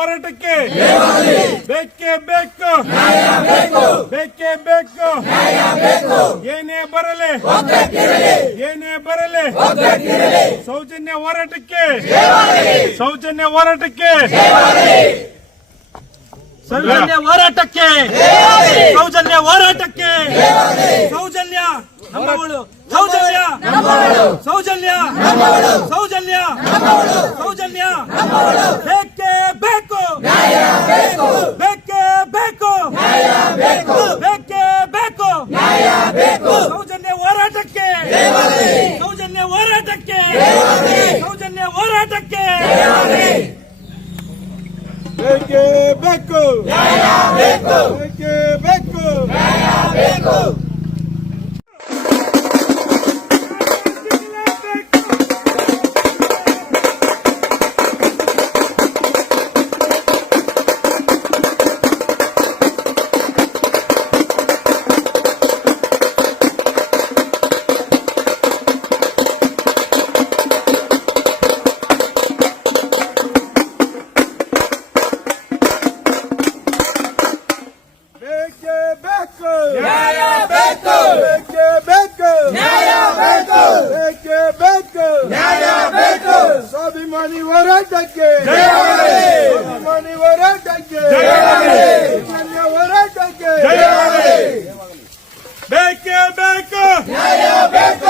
ಹೋರಾಟಕ್ಕೆ ಬೇಕೇ ಬೇಕು ಬೇಕೇ ಬೇಕು, ಏನೇ ಬರಲಿ ಏನೇ ಬರಲಿ, ಸೌಜನ್ಯ ಹೋರಾಟಕ್ಕೆ ಸೌಜನ್ಯ ಹೋರಾಟಕ್ಕೆ ಸೌಜನ್ಯ ಹೋರಾಟಕ್ಕೆ ಸೌಜನ್ಯ ಹೋರಾಟಕ್ಕೆ, ಸೌಜನ್ಯ ನಮ್ಮಗಳು ಸೌಜನ್ಯ ಸೌಜನ್ಯ ಸೌಜನ್ಯ ಸೌಜನ್ಯ ಬೇಕೇ. ಬೇಕು ಬೇಕೇ. ಬೇಕು. ಬೇಕು ಬೇಕೇ. ಬೇಕು ಬೇಕು. ಸೌಜನ್ಯ ಹೋರಾಟಕ್ಕೆ. ಸೌಜನ್ಯ ಹೋರಾಟಕ್ಕೆ. ಸೌಜನ್ಯ ಹೋರಾಟಕ್ಕೆ. ಬೇಕೇ ಬೇಕು. ಬೇಕೇ. ಬೇಕು ಬೇಕೇ. ಬೇಕೇ ಬೇಕು ನ್ಯಾಯ ಬೇಕೇ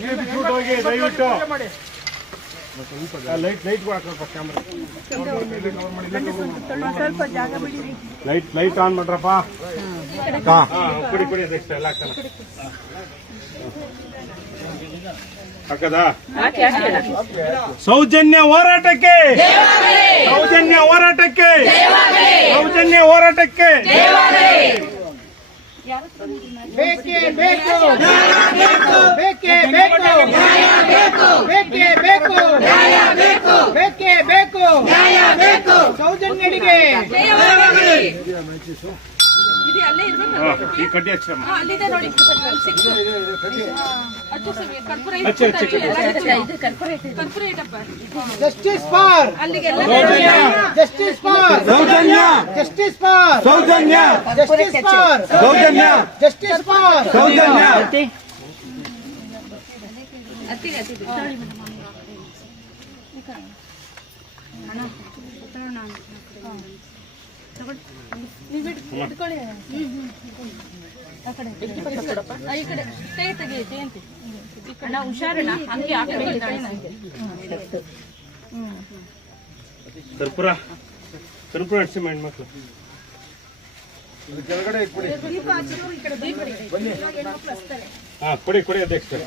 ಬಿಟ್ಬಿಟ್ಟು ಹೋಗಿ ದಯವಿಟ್ಟು. ಲೈಟ್ ಲೈಟ್ ಹಾಕಪ್ಪ ಕ್ಯಾಮ್ರಾ ಸ್ವಲ್ಪ ಜಾಗ ಬಿಡಿರಿ. ಲೈಟ್ ಲೈಟ್ ಆನ್ ಮಾಡ್ರಪ್ಪ. ಹಾ ಕುಡಿ ಕುಡಿ ಎಲ್ಲ ಹಾಕದಾ? ಸೌಜನ್ಯ ಹೋರಾಟಕ್ಕೆ. ಸೌಜನ್ಯ ಹೋರಾಟಕ್ಕೆ. ಸೌಜನ್ಯ ಹೋರಾಟಕ್ಕೆ. ಬೇಕೇ ಬೇಕು. ಬೇಕೇ ಬೇಕು. ಬೇಕೇ ಬೇಕು. ಬೇಕೇ ಬೇಕು. ಸೌಜನ್ಯರಿಗೆ. ಈ ಕಡ್ಡಿ ಹಾ, ಅಲ್ಲಿದೆ ನೋಡಿ. ಸಿಕ್ತು. ಅಚ್ಚು ಸ್ವಾಮಿ, ಕರ್ಪೂರ ಇದೆ. ಹಚ್ಚಿ, ಹಚ್ಚಿ, ಕರ್ಪೂರ ಇಟ್ಟಪ್ಪ. ಜಸ್ಟಿಸ್ ಫಾರ್ ಅಲ್ಲಿಗೆಲ್ಲ justice for justice for Soujanya justice for Soujanya justice for Soujanya ಹತ್ತಿರ ಹತ್ತಿರ ಈ ಕಡೆ. ಕೈ ತೆಗಿ ಜಯಂತಿ ಅಣ್ಣ ಹುಷಾರಣ್ಣ ಹಂಗೆ ಆ ಕಡೆ ಇದ್ದಾಳೆ ನಂಗೆ. ಕರ್ಪೂರ ಕರ್ಪೂರ ಹಚ್ಚಿ ಹೆಣ್ಮಕ್ಳು ಹಾ ಕೊಡಿ ಕೊಡಿ ಅಧ್ಯಕ್ಷರು.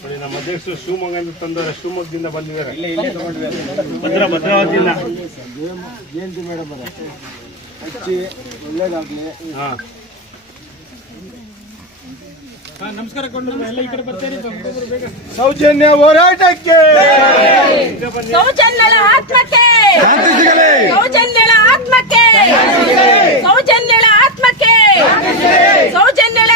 ಕೊಡಿ ನಮ್ಮ ಅಧ್ಯಕ್ಷರು ಶಿವಮೊಗ್ಗದಿಂದ ತಂದವರೆ ಶಿವಮೊಗ್ಗದಿಂದ ಬಂದಿದ್ದಾರೆ. ಭದ್ರ ಭದ್ರಾವತಿಯಿಂದ ಜಯಂತಿ ಮೇಡಮ್ ಅವರ ಹಚ್ಚಿ ಒಳ್ಳೇದಾಗ್ಲಿ. ಹಾ. ಸೌಜನ್ಯ ಹೋರಾಟಕ್ಕೆ! ಸೌಜನ್ಯಳ ಆತ್ಮಕ್ಕೆ! ಶಾಂತಿ ಸಿಗಲಿ ಸೌಜನ್ಯಳ ಆತ್ಮಕ್ಕೆ! ಸೌಜನ್ಯಳ ಆತ್ಮಕ್ಕೆ! ಸೌಜನ್ಯಳ